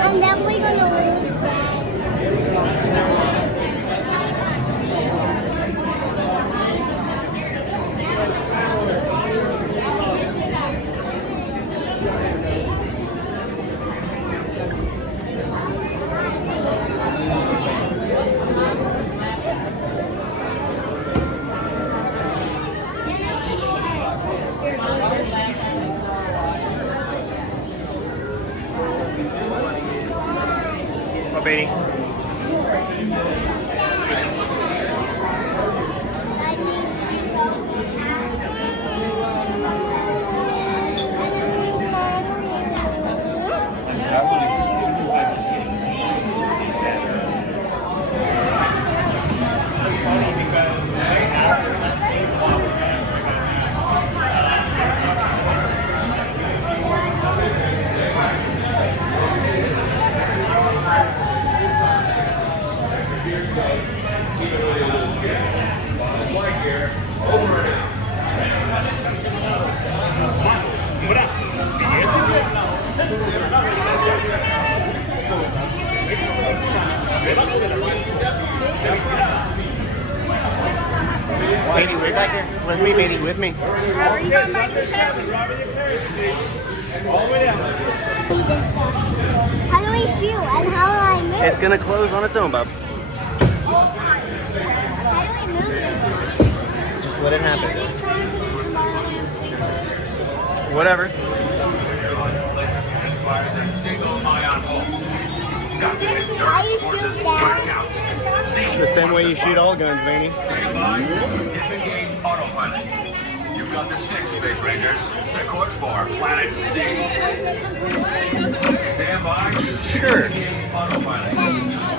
I'm definitely gonna lose that. Oh, Beatty. Lightyear, over and out. Beatty, way back here. With me, Beatty, with me. Are you going back to All the way down. How do we shoot and how do I move? It's gonna close on its own, bub. How do we move this? Just let it happen. Whatever. Single ion pulse. How do you shoot that? The same way you shoot all guns, Vanny. Stand by to disengage autopilot. You've got the stick, Space Rangers. Set course for Planet Z. Stand by to disengage autopilot.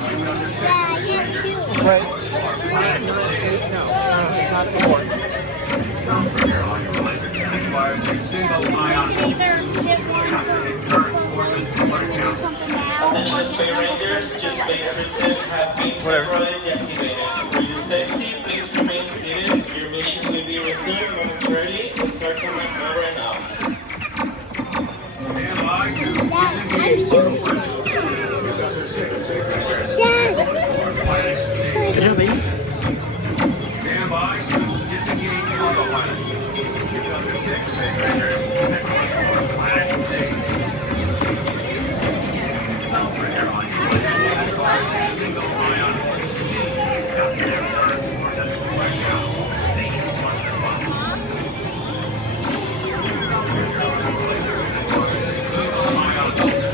You've got the stick, Space Rangers. Set course for Planet Z. No, it's not important. Trigger on your laser cannon fires a single ion pulse. Insurance forces alert counts. Attention Bay Rangers, just Bay Everton have been temporarily activated. For your safety, please remain seated. Your mission will be resumed momentarily. We'll start to run over now. Stand by to disengage autopilot. You've got the six Space Rangers. Set course for Planet Z. Good job, Beatty. Stand by to disengage autopilot. You've got the six Space Rangers. Set course for Planet Z. Trigger on your laser cannon fires a single ion pulse. Captain insurance forces alert counts. Z wants the spot. Single ion pulse.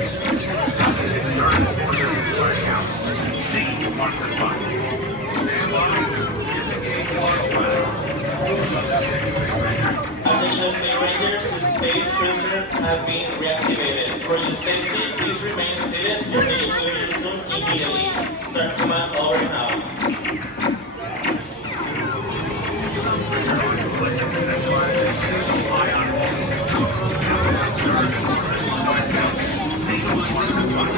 Captain insurance forces alert counts. Z wants the spot. Stand by to disengage autopilot. You've got the six Space Rangers. Attention Bay Rangers, space prisoners have been reactivated. For your safety, please remain seated. Your mission will be resumed immediately. Start command over now. Single ion pulse. Insurance forces alert counts. Z wants the spot.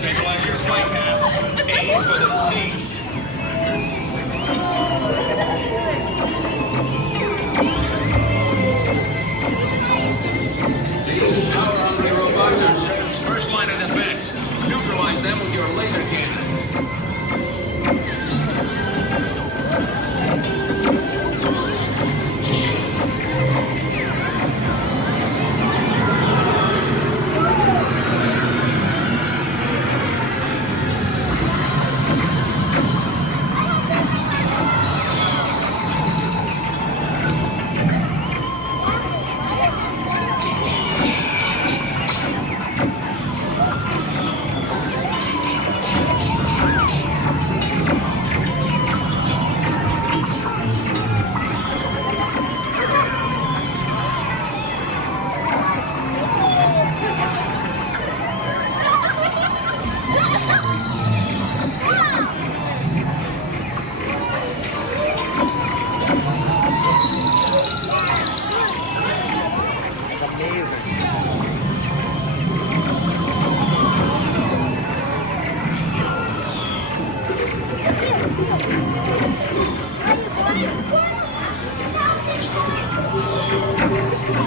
Stabilize your flight path. Aim for the Z.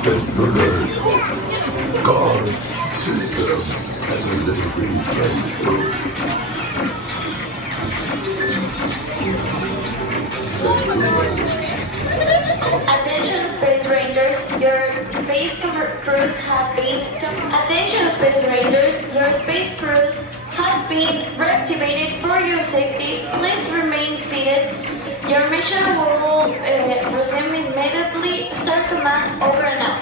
Infinite. God, system, and a little green breakthrough. Attention Space Rangers, your space cruise has been Attention Space Rangers, your space cruise has been reactivated for your safety. Please remain seated. Your mission will resume immediately. Start command over and out.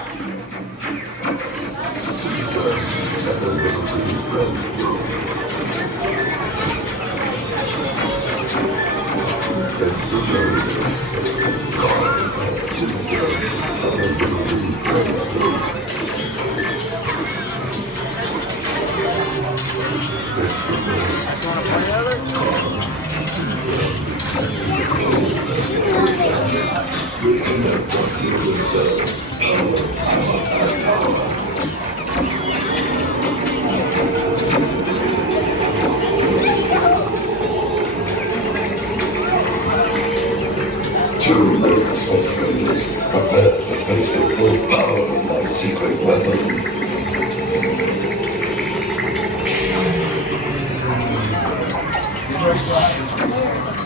Too late, Space Rangers. Prepare to face the full power of my secret weapon.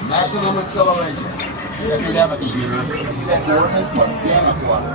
Maximum acceleration. Check it out, computer. Set coordinates for gamma clock.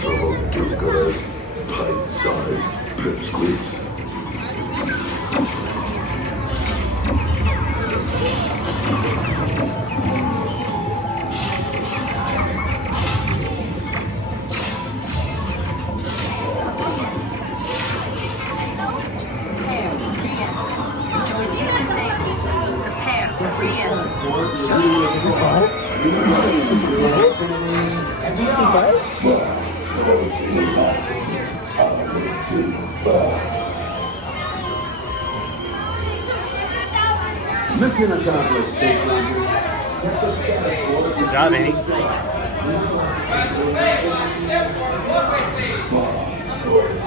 Trouble too good. Pint-sized pipsqueaks. Mission accomplished, Space Rangers. Good job, Annie. Boss,